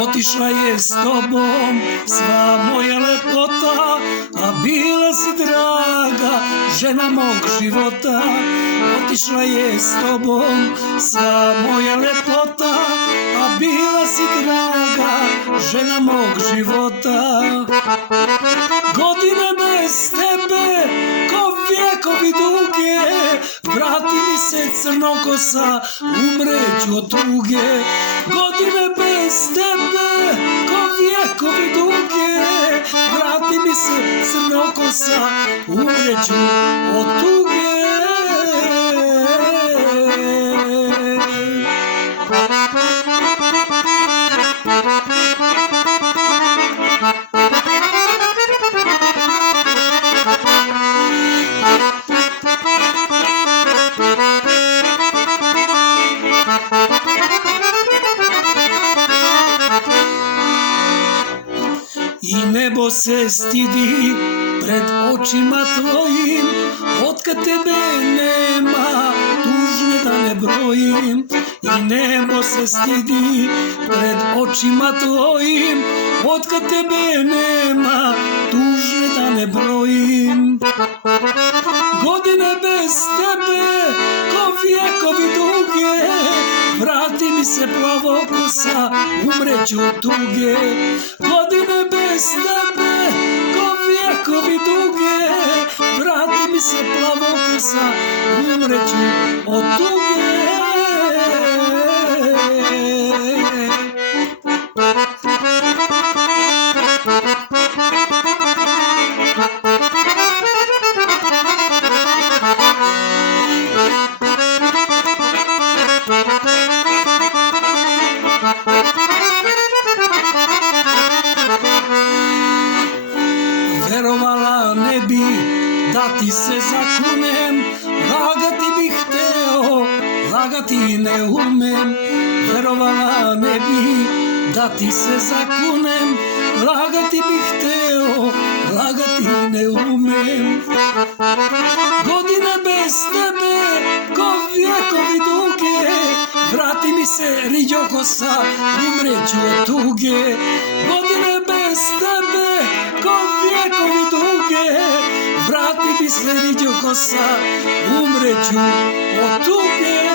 Otišla je s tobom sva moja lepota, a bila si draga žena mog života. Otišla je s tobom sva moja lepota, a bila si draga žena mog života. Godine bez tebe ko vjekovi duge, vrati mi se crnokosa, umreću od tuge. Godine bez tebe ko vjekovi duge, vrati mi se crnokosa, umreću od tuge. I nebo se stidi pred očima tvojim, otkad tebe nema, tužne da ne brojim. I nebo se stidi pred očima tvojim, otkad tebe nema, tužne da ne brojim. Godine bez tebe ko vjekovi duge, vrati mi se plavokosa, umreću od tuge. Godine bez tebe ko vjekovi duge, vrati mi se plavokosa, umreću od tuge. Verovala ne bi da ti se zakunem, lagati bih hteo, lagati ne umem. Verovala ne bi da ti se zakunem, lagati bih hteo, lagati ne umem. Godine bez tebe ko vjekovi duge, vrati mi se riđokosa, umreću od tuge. Godine bez tebe ko vjekovi duge, vrati mi se riđokosa, umreću od tuge.